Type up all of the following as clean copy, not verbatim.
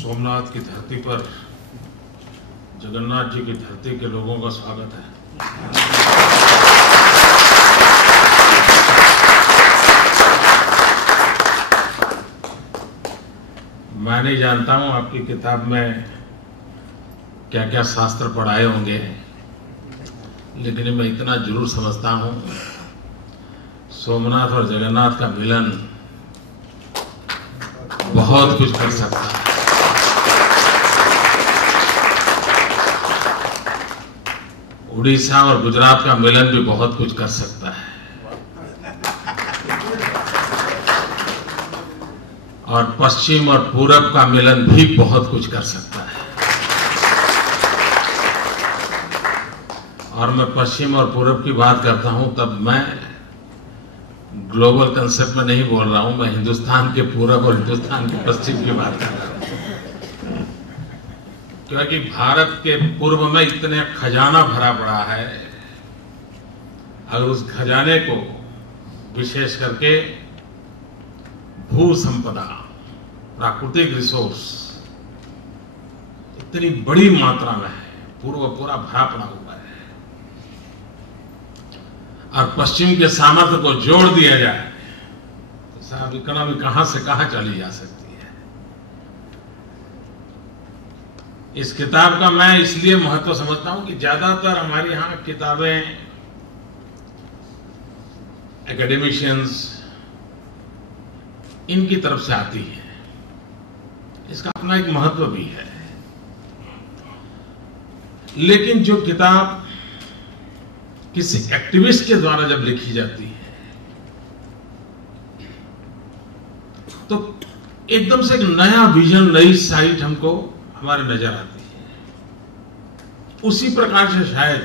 सोमनाथ की धरती पर, जगन्नाथ जी की धरती के लोगों का स्वागत है। मैं नहीं जानता हूं आपकी किताब में क्या क्या शास्त्र पढ़ाए होंगे, लेकिन मैं इतना जरूर समझता हूं, सोमनाथ और जगन्नाथ का मिलन बहुत कुछ कर सकता है। उड़ीसा और गुजरात का मिलन भी बहुत कुछ कर सकता है, और पश्चिम और पूरब का मिलन भी बहुत कुछ कर सकता है। और मैं पश्चिम और पूरब की बात करता हूं तब मैं ग्लोबल कंसेप्ट में नहीं बोल रहा हूं, मैं हिंदुस्तान के पूरब और हिंदुस्तान के पश्चिम की बात कर रहा हूं। क्योंकि भारत के पूर्व में इतने खजाना भरा पड़ा है, अगर उस खजाने को विशेष करके भू संपदा, प्राकृतिक रिसोर्स इतनी बड़ी मात्रा में है, पूर्व पूरा भरा पड़ा हुआ है, और पश्चिम के सामर्थ्य को जोड़ दिया जाए तो साहब इकोनॉमी कहां से कहां चली जा सकती है। इस किताब का मैं इसलिए महत्व समझता हूं कि ज्यादातर हमारे यहां किताबें एकेडमिशियंस इनकी तरफ से आती है, इसका अपना एक महत्व भी है। लेकिन जो किताब किसी एक्टिविस्ट के द्वारा जब लिखी जाती है तो एकदम से एक नया विजन, नई साइट हमको हमारे नजर आती है। उसी प्रकार से शायद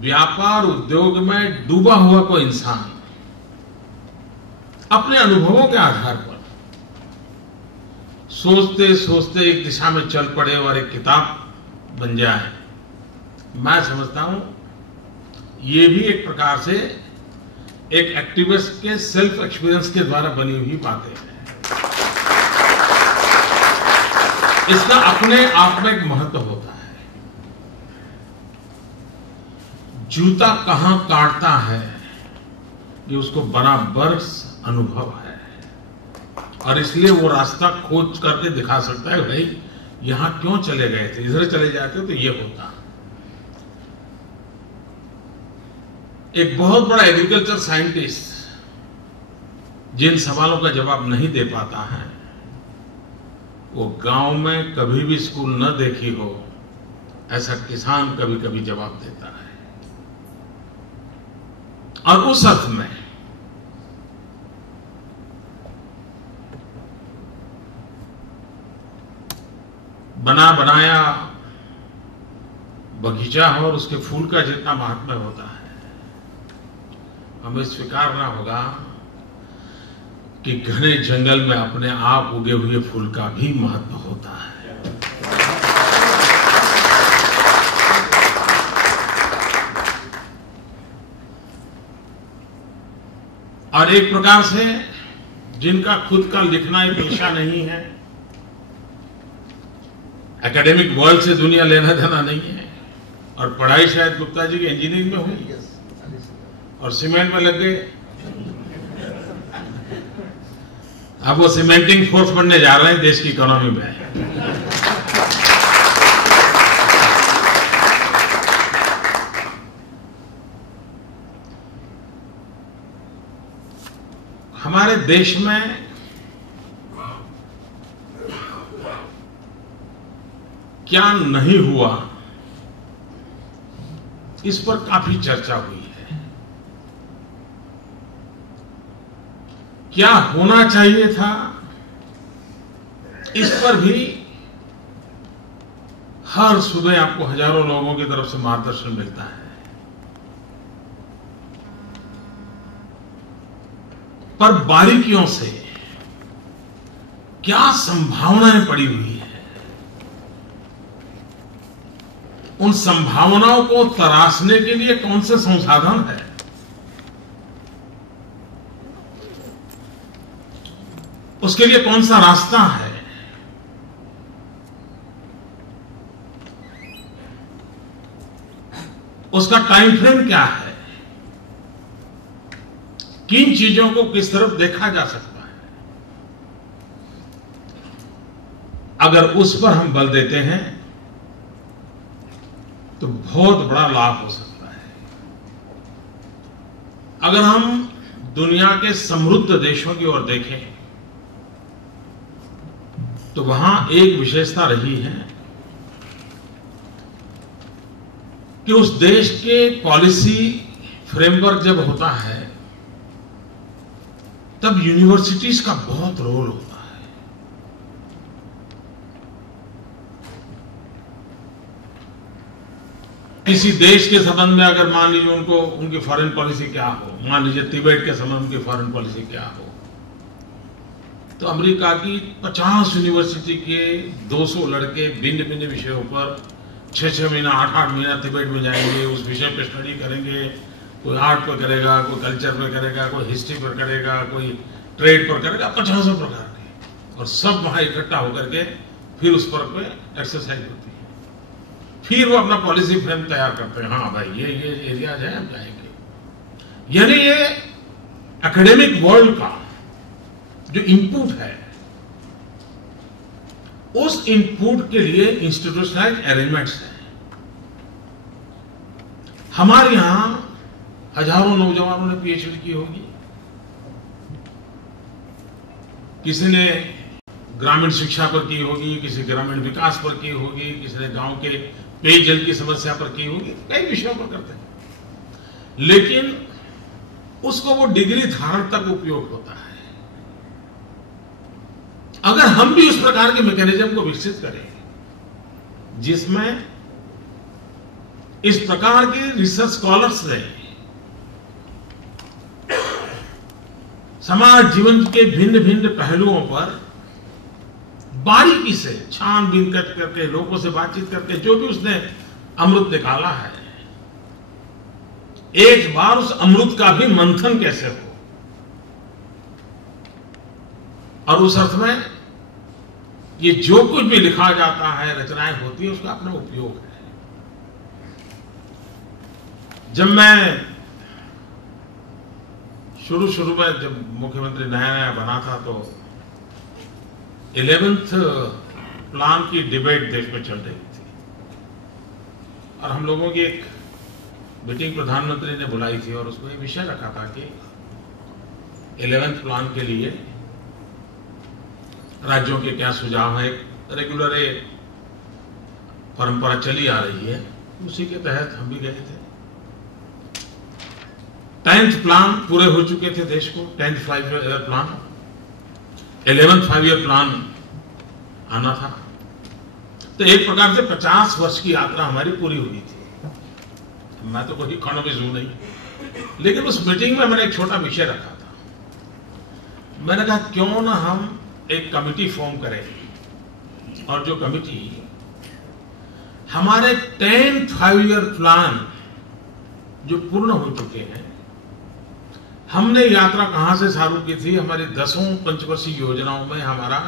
व्यापार उद्योग में डूबा हुआ कोई इंसान अपने अनुभवों के आधार पर सोचते सोचते एक दिशा में चल पड़े और एक किताब बन जाए। मैं समझता हूं ये भी एक प्रकार से एक एक्टिविस्ट के सेल्फ एक्सपीरियंस के द्वारा बनी हुई बातें हैं। इसका अपने आप में एक महत्व होता है। जूता कहां काटता है ये उसको बराबर अनुभव है, और इसलिए वो रास्ता खोज करके दिखा सकता है, भाई यहां क्यों चले गए थे, इधर चले जाते तो ये होता। एक बहुत बड़ा एग्रीकल्चर साइंटिस्ट जिन सवालों का जवाब नहीं दे पाता है, वो गांव में कभी भी स्कूल न देखी हो ऐसा किसान कभी कभी जवाब देता है। और उस अर्थ में बना बनाया बगीचा हो और उसके फूल का जितना महात्म्य होता है, हमें स्वीकारना होगा कि घने जंगल में अपने आप उगे हुए फूल का भी महत्व होता है। और एक प्रकार से जिनका खुद का लिखना एक पेशा नहीं है, एकेडमिक वर्ल्ड से दुनिया लेना देना नहीं है, और पढ़ाई शायद गुप्ता जी की इंजीनियरिंग में हुई और सीमेंट में लग गए, अब वो सीमेंटिंग फोर्स बनने जा रहे हैं देश की इकोनॉमी में। हमारे देश में क्या नहीं हुआ इस पर काफी चर्चा हुई है। क्या होना चाहिए था इस पर भी हर सुबह आपको हजारों लोगों की तरफ से मार्गदर्शन मिलता है। पर बारीकियों से क्या संभावनाएं पड़ी हुई है, उन संभावनाओं को तराशने के लिए कौन से संसाधन है, उसके लिए कौन सा रास्ता है, उसका टाइम फ्रेम क्या है, किन चीजों को किस तरफ देखा जा सकता है, अगर उस पर हम बल देते हैं तो बहुत बड़ा लाभ हो सकता है। अगर हम दुनिया के समृद्ध देशों की ओर देखें तो वहां एक विशेषता रही है कि उस देश के पॉलिसी फ्रेमवर्क जब होता है तब यूनिवर्सिटीज का बहुत रोल होता है। किसी देश के संबंध में अगर मान लीजिए उनको उनकी फॉरेन पॉलिसी क्या हो, मान लीजिए तिब्बत के संबंध में उनकी फॉरेन पॉलिसी क्या हो, तो अमेरिका की 50 यूनिवर्सिटी के 200 लड़के भिन्न भिन्न विषयों पर 6-6 महीना 8-8 महीना तिब्बत में जाएंगे, उस विषय पर स्टडी करेंगे। कोई आर्ट पर करेगा, कोई कल्चर पर करेगा, कोई हिस्ट्री पर करेगा, कोई ट्रेड पर करेगा, 50 प्रकार के, और सब वहां इकट्ठा होकर के फिर उस पर एक्सरसाइज होती है। फिर वो अपना पॉलिसी फ्रेम तैयार करते हैं, हाँ भाई ये एरियाज है, हम जाएंगे। यानी ये एकेडमिक वर्ल्ड का जो इनपुट है, उस इनपुट के लिए इंस्टीट्यूशनलाइज्ड अरेंजमेंट्स हैं। हमारे यहां हजारों नौजवानों ने पीएचडी की होगी, किसी ने ग्रामीण शिक्षा पर की होगी, किसी ग्रामीण विकास पर की होगी, किसी ने गांव के पेयजल की समस्या पर की होगी, कई विषयों पर करते हैं, लेकिन उसको वो डिग्री धारण तक उपयोग होता है। अगर हम भी उस प्रकार के मैकेनिज्म को विकसित करें जिसमें इस प्रकार के रिसर्च स्कॉलर्स ने समाज जीवन के भिन्न भिन्न पहलुओं पर बारीकी से छानबीन करके लोगों से बातचीत करके जो भी उसने अमृत निकाला है, एक बार उस अमृत का भी मंथन कैसे हो, और उस अर्थ में ये जो कुछ भी लिखा जाता है, रचनाएं होती है, उसका अपना उपयोग है। जब मैं शुरू में जब मुख्यमंत्री नया बना था तो 11th प्लान की डिबेट देश में चल रही थी, और हम लोगों की एक मीटिंग प्रधानमंत्री ने बुलाई थी और उसको ये विषय रखा था कि 11th प्लान के लिए राज्यों के क्या सुझाव है। रेगुलर परंपरा चली आ रही है, उसी के तहत हम भी गए थे। 10th प्लान पूरे हो चुके थे देश को, 10th 5-year plan, 11th 5-year plan आना था। तो एक प्रकार से 50 वर्ष की यात्रा हमारी पूरी हुई थी। मैं तो कोई इकोनॉमिस्ट हूं नहीं, लेकिन उस मीटिंग में मैंने एक छोटा विषय रखा था। मैंने कहा क्यों ना हम एक कमिटी फॉर्म करें, और जो कमिटी हमारे 10th 5-year प्लान जो पूर्ण हो चुके हैं, हमने यात्रा कहां से शुरू की थी, हमारी 10 पंचवर्षीय योजनाओं में हमारा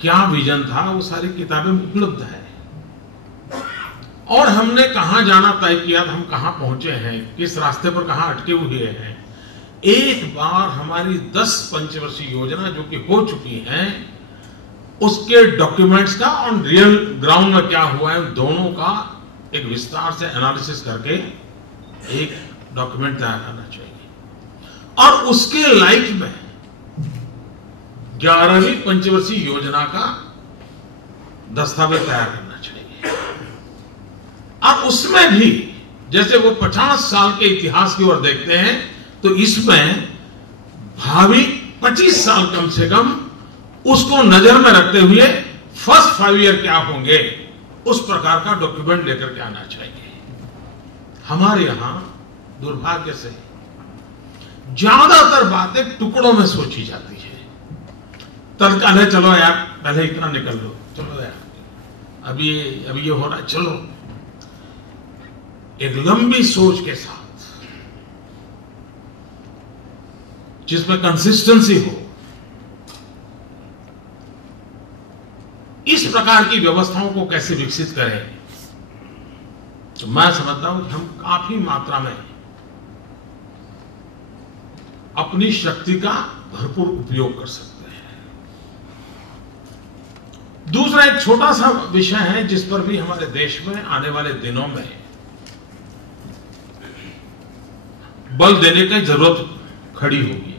क्या विजन था, वो सारी किताबें उपलब्ध है, और हमने कहां जाना तय किया, हम कहां पहुंचे हैं, किस रास्ते पर कहां अटके हुए हैं। एक बार हमारी 10 पंचवर्षीय योजना जो कि हो चुकी हैं, उसके डॉक्यूमेंट्स का और रियल ग्राउंड में क्या हुआ है, दोनों का एक विस्तार से एनालिसिस करके एक डॉक्यूमेंट तैयार करना चाहिए, और उसके लाइट में 11वीं पंचवर्षीय योजना का दस्तावेज तैयार करना चाहिए। और उसमें भी जैसे वो 50 साल के इतिहास की ओर देखते हैं, तो इसमें भावी 25 साल कम से कम उसको नजर में रखते हुए फर्स्ट 5 ईयर क्या होंगे, उस प्रकार का डॉक्यूमेंट लेकर के आना चाहिए। हमारे यहां दुर्भाग्य से ज्यादातर बातें टुकड़ों में सोची जाती है। तत्काल चलो यार पहले इतना निकल लो, चलो यार अभी ये हो रहा है, चलो एक लंबी सोच के साथ जिसमें कंसिस्टेंसी हो, इस प्रकार की व्यवस्थाओं को कैसे विकसित करें, तो मैं समझता हूं कि हम काफी मात्रा में अपनी शक्ति का भरपूर उपयोग कर सकते हैं। दूसरा एक छोटा सा विषय है जिस पर भी हमारे देश में आने वाले दिनों में बल देने की जरूरत खड़ी होगी।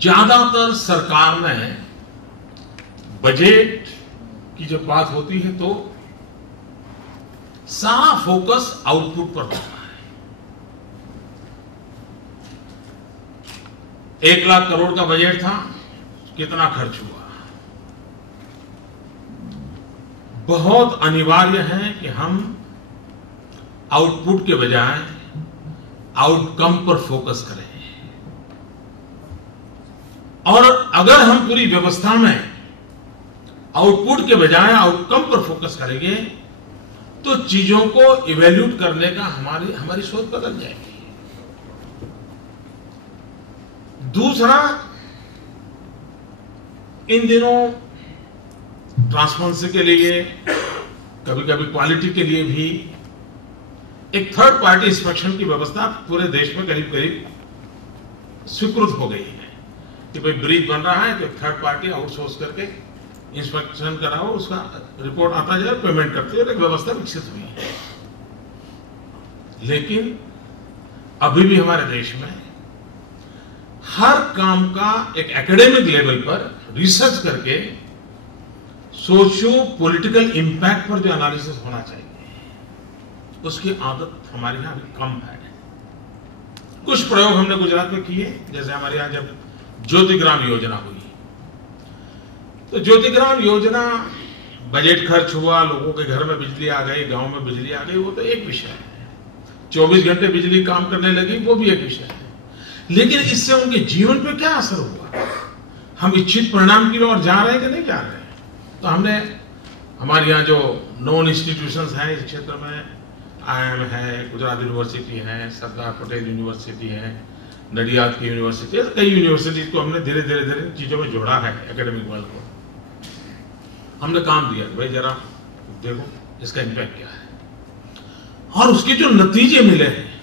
ज्यादातर सरकार में बजट की जब बात होती है तो सारा फोकस आउटपुट पर होता है। 1 लाख करोड़ का बजट था, कितना खर्च हुआ? बहुत अनिवार्य है कि हम आउटपुट के बजाय आउटकम पर फोकस करें। और अगर हम पूरी व्यवस्था में आउटपुट के बजाय आउटकम पर फोकस करेंगे तो चीजों को इवैल्यूएट करने का हमारी सोच बदल जाएगी। दूसरा, इन दिनों ट्रांसपेरेंसी के लिए, कभी कभी क्वालिटी के लिए भी एक थर्ड पार्टी इंस्पेक्शन की व्यवस्था पूरे देश में करीब करीब स्वीकृत हो गई है कि भाई ब्रिज बन रहा है तो थर्ड पार्टी आउटसोर्स करके इंस्पेक्शन कराओ, उसका रिपोर्ट आता जाए, पेमेंट करते हैं, एक व्यवस्था विकसित हुई है। लेकिन अभी भी हमारे देश में हर काम का एक एकेडमिक लेवल पर रिसर्च करके सोशियो पॉलिटिकल इंपैक्ट पर जो एनालिसिस होना चाहिए उसकी आदत हमारे यहां भी कम है। कुछ प्रयोग हमने गुजरात में किए, जैसे हमारे यहां जब ज्योतिग्राम योजना हुई तो ज्योतिग्राम योजना बजट खर्च हुआ, लोगों के घर में बिजली आ गई, गांव में बिजली आ गई, वो तो एक विषय है। 24 घंटे बिजली काम करने लगी, वो भी एक विषय है। लेकिन इससे उनके जीवन पर क्या असर हुआ? हम इच्छित परिणाम की ओर जा रहे हैं कि नहीं जा रहे हैं? तो हमने हमारे यहाँ जो नॉन इंस्टीट्यूशंस हैं इस क्षेत्र में, IIM है, गुजरात यूनिवर्सिटी है, सरदार पटेल यूनिवर्सिटी है, नडियाद की यूनिवर्सिटी है, कई यूनिवर्सिटी को हमने धीरे धीरे चीजों में जोड़ा है। एकेडमिक वर्ल्ड को हमने काम दिया कि भाई जरा देखो इसका इंपैक्ट क्या है, और उसके जो नतीजे मिले हैं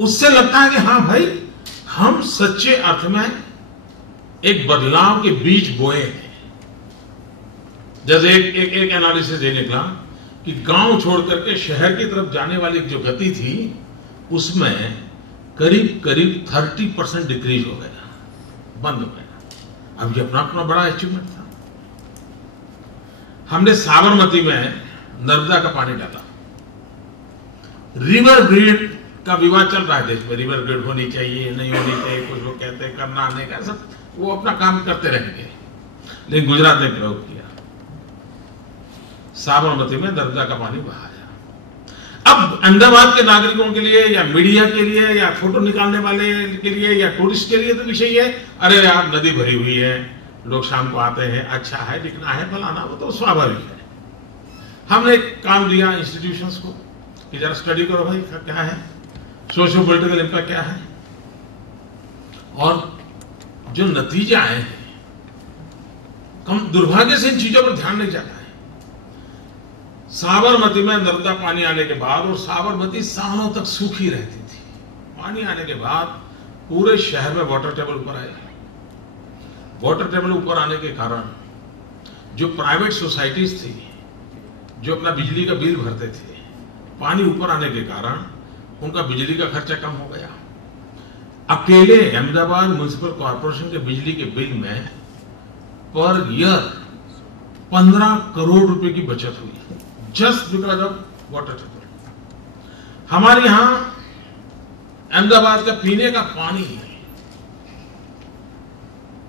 उससे लगता है कि हाँ भाई, हम सच्चे अर्थ में एक बदलाव के बीज बोए हैं। जैसे एक एनालिसिस ये निकला कि गांव छोड़ करके शहर की तरफ जाने वाली जो गति थी उसमें करीब करीब 30% डिक्रीज हो गया, बंद हो गया। अब ये अपना बड़ा अचीवमेंट था। हमने साबरमती में नर्मदा का पानी डाला। रिवर ग्रिड का विवाद चल रहा है देश में, रिवर ग्रिड होनी चाहिए नहीं होनी चाहिए, कुछ लोग कहते हैं करना नहीं कर, सब वो अपना काम करते रहेंगे। लेकिन गुजरात ने प्रयोग किया, साबरमती में नर्मदा का पानी बहाया। अब अहमदाबाद के नागरिकों के लिए या मीडिया के लिए या फोटो निकालने वाले के लिए या टूरिस्ट के लिए तो विषय है, अरे यार नदी भरी हुई है, लोग शाम को आते हैं, अच्छा है, दिखना है, फलाना, वो तो स्वाभाविक है। हमने काम दिया इंस्टीट्यूशंस को कि जरा स्टडी करो भाई क्या है, सोशियो पॉलिटिकल इंपैक्ट क्या है, और जो नतीजे आए हैं, कम दुर्भाग्य से इन चीजों पर ध्यान नहीं जाता है। साबरमती में नर्मदा पानी आने के बाद, और साबरमती सालों तक सूखी रहती थी, पानी आने के बाद पूरे शहर में वाटर टेबल ऊपर आया। वाटर टेबल ऊपर आने के कारण जो प्राइवेट सोसाइटीज थी, जो अपना बिजली का बिल भरते थे, पानी ऊपर आने के कारण उनका बिजली का खर्चा कम हो गया। अकेले अहमदाबाद म्युनिसिपल कॉर्पोरेशन के बिजली के बिल में पर ईयर 15 करोड़ रुपए की बचत हुई, just because of water table. हमारे यहां अहमदाबाद का पीने का पानी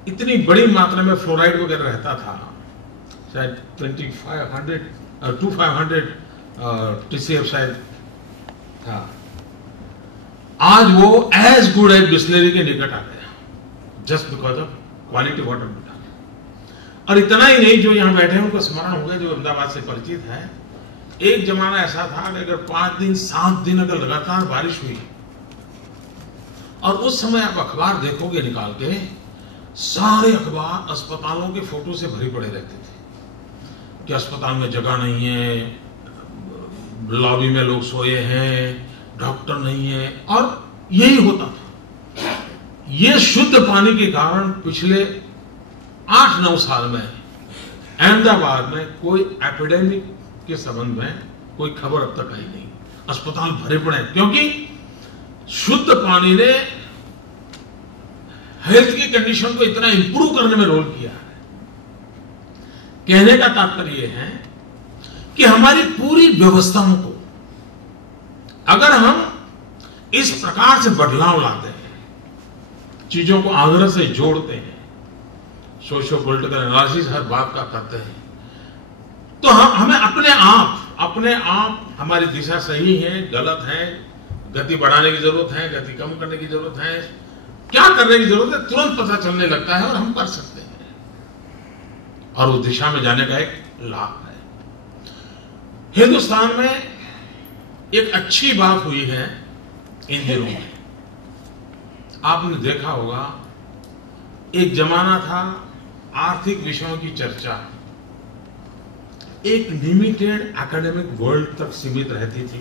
इतनी बड़ी मात्रा में फ्लोराइड वगैरह रहता था, शायद 2500 TCF शायद था, आज वो एज गुड एज बिस्लेरी के निकट आ गया, just because of quality water मिला। और इतना ही नहीं, जो यहां बैठे हैं उनको स्मरण होगा, जो अहमदाबाद से परिचित है, एक जमाना ऐसा था कि अगर 5 दिन 7 दिन अगर लगातार बारिश हुई, और उस समय आप अखबार देखोगे निकाल के, सारे अखबार अस्पतालों के फोटो से भरे पड़े रहते थे कि अस्पताल में जगह नहीं है, लॉबी में लोग सोए हैं, डॉक्टर नहीं है, और यही होता था। ये शुद्ध पानी के कारण पिछले 8-9 साल में अहमदाबाद में कोई एपिडेमिक के संबंध में कोई खबर अब तक आई नहीं। अस्पताल भरे पड़े हैं, क्योंकि शुद्ध पानी ने हेल्थ की कंडीशन को इतना इंप्रूव करने में रोल किया है। कहने का तात्पर्य यह है कि हमारी पूरी व्यवस्थाओं को अगर हम इस प्रकार से बदलाव लाते हैं, चीजों को आग्रह से जोड़ते हैं, सोशो पॉलिटिकल एनालिसिस हर बात का करते हैं, तो हमें अपने आप हमारी दिशा सही है, गलत है, गति बढ़ाने की जरूरत है, गति कम करने की जरूरत है, क्या करने की जरूरत है, तुरंत पता चलने लगता है और हम कर सकते हैं। और उस दिशा में जाने का एक लाभ है। हिंदुस्तान में एक अच्छी बात हुई है इन दिनों में। आपने देखा होगा, एक जमाना था आर्थिक विषयों की चर्चा एक लिमिटेड एकेडमिक वर्ल्ड तक सीमित रहती थी।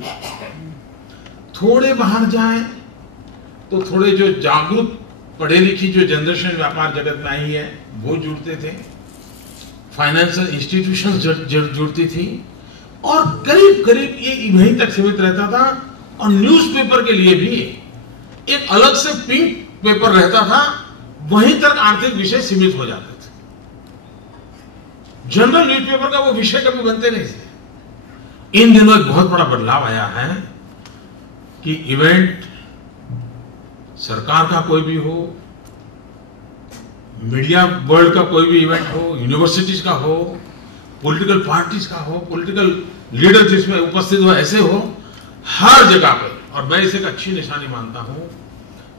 थोड़े बाहर जाएं तो थोड़े जो जागरूक पढ़े लिखी जो जनरेशन व्यापार जगत में आई है वो जुड़ते थे, फाइनेंशियल इंस्टीट्यूशंस जुड़ती थी, और करीब करीब ये वहीं तक सीमित रहता था। और न्यूज़पेपर के लिए भी एक अलग से पिंक पेपर रहता था, वहीं तक आर्थिक विषय सीमित हो जाते थे। जनरल न्यूज़पेपर का वो विषय कभी बनते नहीं थे। इन दिनों एक बहुत बड़ा बदलाव आया है कि इवेंट सरकार का कोई भी हो, मीडिया वर्ल्ड का कोई भी इवेंट हो, यूनिवर्सिटीज का हो, पॉलिटिकल पार्टीज का हो, पॉलिटिकल लीडर जिसमें उपस्थित हो, ऐसे हो, हर जगह पे, और मैं इसे एक अच्छी निशानी मानता हूं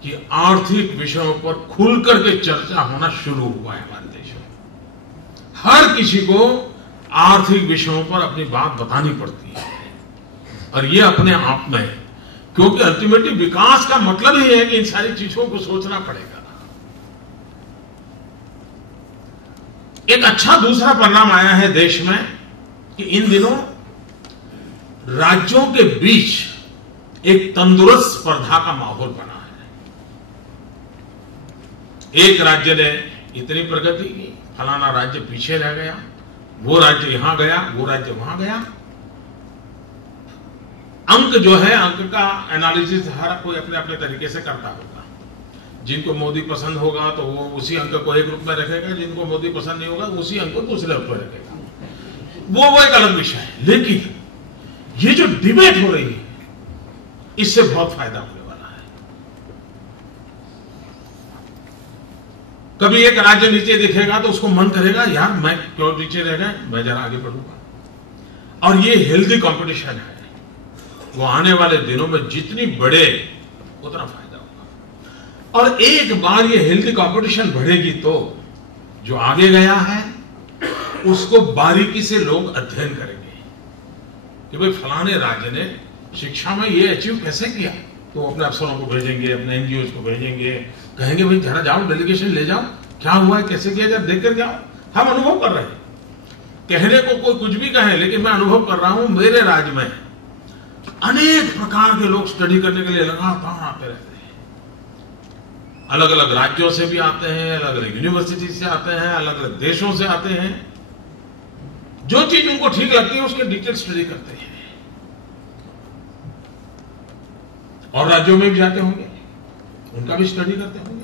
कि आर्थिक विषयों पर खुलकर के चर्चा होना शुरू हुआ है हमारे देश में। हर किसी को आर्थिक विषयों पर अपनी बात बतानी पड़ती है, और ये अपने आप में, क्योंकि अल्टीमेटली विकास का मतलब ही है कि इन सारी चीजों को सोचना पड़ेगा। एक अच्छा दूसरा परिणाम आया है देश में कि इन दिनों राज्यों के बीच एक तंदुरुस्त स्पर्धा का माहौल बना है। एक राज्य ने इतनी प्रगति की, फलाना राज्य पीछे रह गया, वो राज्य यहां गया, वो राज्य वहां गया। अंक जो है, अंक का एनालिसिस हर कोई अपने अपने तरीके से करता होगा। जिनको मोदी पसंद होगा तो वो उसी अंक को एक रूप में रखेगा, जिनको मोदी पसंद नहीं होगा उसी अंक को दूसरे रूप में रखेगा। वो एक अलग विषय है। लेकिन ये जो डिबेट हो रही है, इससे बहुत फायदा होने वाला है। कभी एक राज्य नीचे दिखेगा तो उसको मन करेगा, यार मैं क्यों नीचे रह गए, मैं जरा आगे बढ़ूंगा। और ये हेल्दी कंपटीशन है, वो आने वाले दिनों में जितनी बढ़े उतना फायदा होगा। और एक बार ये हेल्दी कंपटीशन बढ़ेगी तो जो आगे गया है उसको बारीकी से लोग अध्ययन करेंगे कि भाई फलाने राज्य ने शिक्षा में ये अचीव कैसे किया, तो अपने अफसरों को भेजेंगे, अपने एनजीओ को भेजेंगे, कहेंगे भाई जरा जाओ, डेलीगेशन ले जाओ, क्या हुआ है, कैसे किया जाए, देख कर जाओ। हम अनुभव कर रहे हैं। कहने को कोई कुछ भी कहे, लेकिन मैं अनुभव कर रहा हूं, मेरे राज्य में अनेक प्रकार के लोग स्टडी करने के लिए लगातार आते रहते हैं। अलग अलग राज्यों से भी आते हैं, अलग अलग यूनिवर्सिटी से आते हैं, अलग अलग देशों से आते हैं। जो चीज उनको ठीक लगती है उसके डिटेल स्टडी करते हैं, और राज्यों में भी जाते होंगे, उनका भी स्टडी करते होंगे।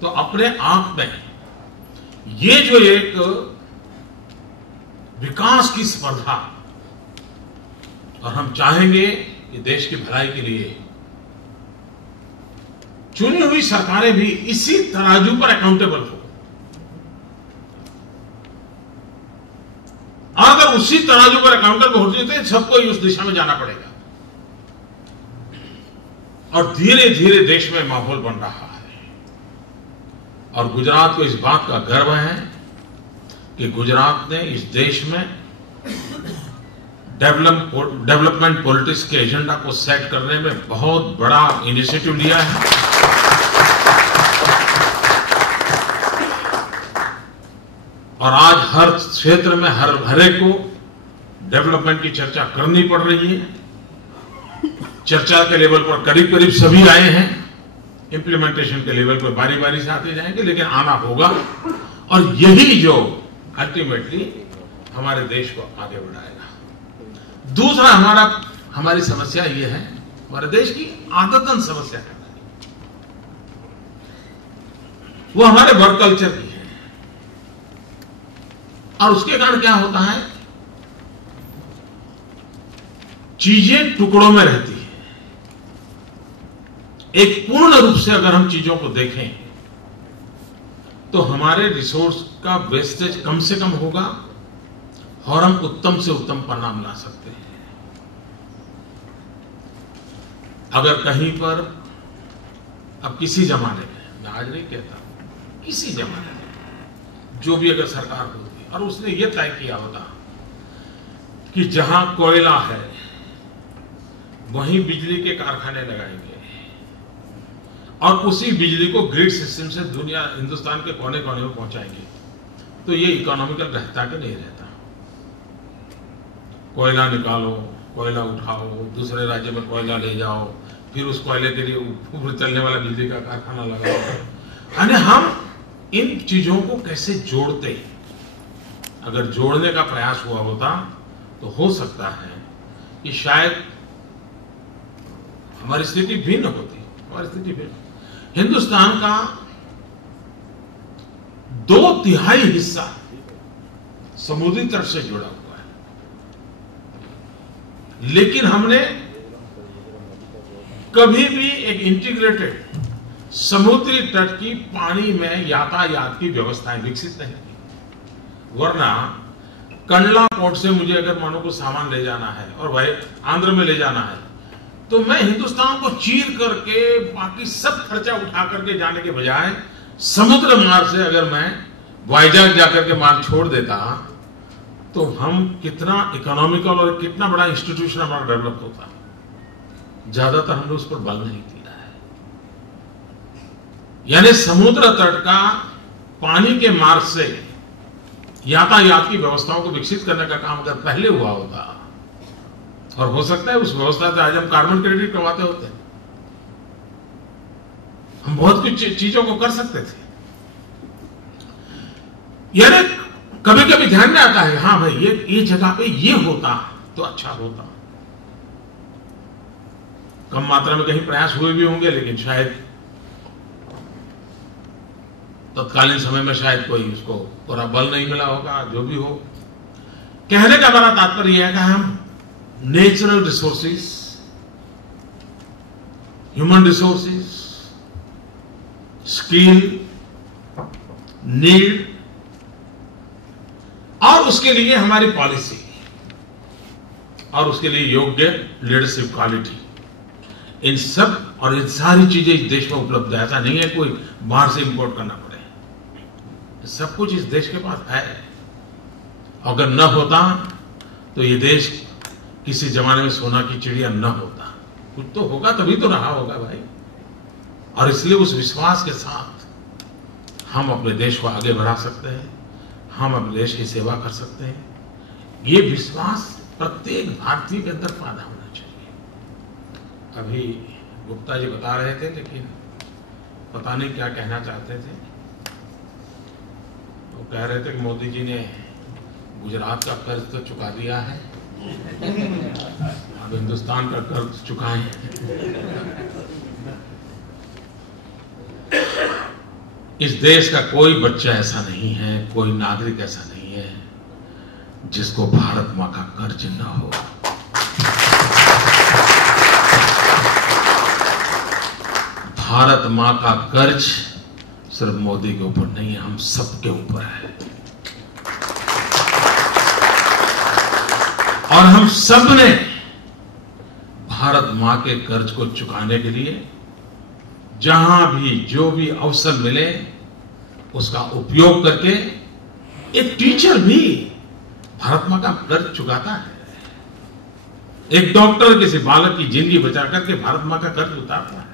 तो अपने आप में ये जो एक विकास की स्पर्धा, और हम चाहेंगे कि देश की भलाई के लिए चुनी हुई सरकारें भी इसी तराजू पर अकाउंटेबल हो। अगर उसी तराजू पर अकाउंटेबल होती है तो सबको ही उस दिशा में जाना पड़ेगा। और धीरे धीरे देश में माहौल बन रहा है, और गुजरात को इस बात का गर्व है कि गुजरात ने इस देश में डेवलपमेंट पॉलिटिक्स के एजेंडा को सेट करने में बहुत बड़ा इनिशिएटिव लिया है। और आज हर क्षेत्र में हर एक को डेवलपमेंट की चर्चा करनी पड़ रही है। चर्चा के लेवल पर करीब करीब सभी आए हैं, इंप्लीमेंटेशन के लेवल पर बारी बारी से आते जाएंगे, लेकिन आना होगा। और यही जो अल्टीमेटली हमारे देश को आगे बढ़ाएगा। दूसरा हमारी समस्या ये है, हमारे देश की आदतन समस्या है, वो हमारे वर्क कल्चर की है। और उसके कारण क्या होता है, चीजें टुकड़ों में रहती है। एक पूर्ण रूप से अगर हम चीजों को देखें तो हमारे रिसोर्स का वेस्टेज कम से कम होगा और हम उत्तम से उत्तम परिणाम ला सकते हैं। अगर कहीं पर अब किसी जमाने में, मैं आज नहीं कहता, किसी जमाने में जो भी अगर सरकार होती और उसने ये तय किया होता कि जहां कोयला है वहीं बिजली के कारखाने लगाएंगे और उसी बिजली को ग्रिड सिस्टम से हिंदुस्तान के कोने कोने में पहुंचाएंगे, तो ये इकोनॉमिकल रहता कि नहीं रहता। कोयला निकालो, कोयला उठाओ, दूसरे राज्य में कोयला ले जाओ, फिर उस कोयले के लिए ऊपर चलने वाला बिजली का कारखाना लगाओ। यानी हम इन चीजों को कैसे जोड़ते, अगर जोड़ने का प्रयास हुआ होता तो हो सकता है कि शायद हमारी स्थिति भिन्न होती। हमारी स्थिति भिन्न, हिंदुस्तान का 2/3 हिस्सा समुद्री तट से जुड़ा हुआ है, लेकिन हमने कभी भी एक इंटीग्रेटेड समुद्री तट की पानी में यातायात की व्यवस्थाएं विकसित नहीं की। वरना कंडला पोर्ट से मुझे अगर मानो को सामान ले जाना है और भाई आंध्र में ले जाना है, तो मैं हिंदुस्तान को चीर करके बाकी सब खर्चा उठा करके जाने के बजाय समुद्र मार्ग से अगर मैं वाइजैक जाकर के माल छोड़ देता तो हम कितना इकोनॉमिकल और कितना बड़ा इंस्टीट्यूशन हमारा डेवलप होता। ज्यादातर हमने उस पर बल नहीं दिया है। यानी समुद्र तट का पानी के मार्ग से यातायात की व्यवस्थाओं को विकसित करने का काम अगर पहले हुआ होता, और हो सकता है उस व्यवस्था से आज हम कार्बन क्रेडिट कमाते होते, हम बहुत कुछ चीजों को कर सकते थे। यानी कभी कभी ध्यान में आता है, हाँ भाई ये जगह पे ये होता तो अच्छा होता। कम मात्रा में कहीं प्रयास हुए भी होंगे, लेकिन शायद तत्कालीन समय में शायद कोई उसको पूरा बल नहीं मिला होगा। जो भी हो, कहने का बड़ा तात्पर्य यह है कि हम natural resources, human resources, skill, need और उसके लिए हमारी पॉलिसी और उसके लिए योग्य लीडरशिप क्वालिटी, इन सब और इन सारी चीजें इस देश में उपलब्ध है। ऐसा नहीं है कोई बाहर से इंपोर्ट करना पड़े, सब कुछ इस देश के पास है। अगर न होता तो ये देश किसी जमाने में सोना की चिड़िया न होता। कुछ तो होगा तभी तो रहा होगा भाई। और इसलिए उस विश्वास के साथ हम अपने देश को आगे बढ़ा सकते हैं, हम अपने देश की सेवा कर सकते हैं। ये विश्वास प्रत्येक भारतीय के अंदर पैदा होना चाहिए। अभी गुप्ता जी बता रहे थे, लेकिन पता नहीं क्या कहना चाहते थे। वो कह रहे थे कि मोदी जी ने गुजरात का कर्ज तो चुका दिया है, अब हिंदुस्तान का कर्ज चुकाएं। इस देश का कोई बच्चा ऐसा नहीं है, कोई नागरिक ऐसा नहीं है जिसको भारत मां का कर्ज न हो। भारत मां का कर्ज सिर्फ मोदी के ऊपर नहीं है, हम सबके ऊपर है। और हम सब ने भारत मां के कर्ज को चुकाने के लिए जहां भी जो भी अवसर मिले उसका उपयोग करके, एक टीचर भी भारत मां का कर्ज चुकाता है। एक डॉक्टर किसी बालक की जिंदगी बचा करके भारत मां का कर्ज उतारता है।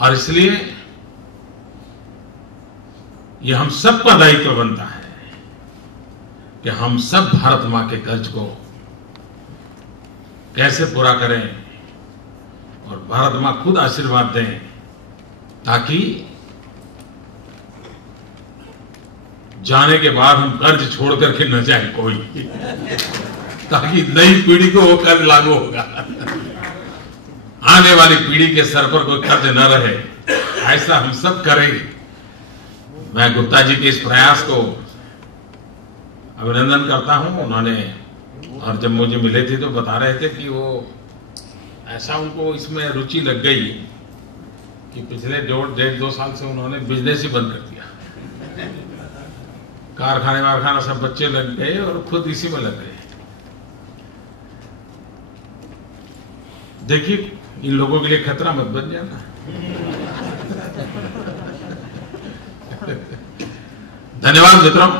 और इसलिए यह हम सबका दायित्व बनता है कि हम सब भारत मां के कर्ज को कैसे पूरा करें और भारत मां खुद आशीर्वाद दें ताकि जाने के बाद हम कर्ज छोड़ करके न जाए कोई, ताकि नई पीढ़ी को वो कर्ज लागू होगा, आने वाली पीढ़ी के सर पर कोई कर्ज न रहे, ऐसा हम सब करेंगे। मैं गुप्ता जी के इस प्रयास को अभिनंदन करता हूं। उन्होंने, और जब मुझे मिले थे तो बता रहे थे कि वो ऐसा उनको इसमें रुचि लग गई कि पिछले 1.5-2 साल से उन्होंने बिजनेस ही बंद कर दिया। कारखाने वारखाना सब बच्चे लग गए और खुद इसी में लग गए। देखिए, इन लोगों के लिए खतरा मत बन जाना। धन्यवाद मित्रों।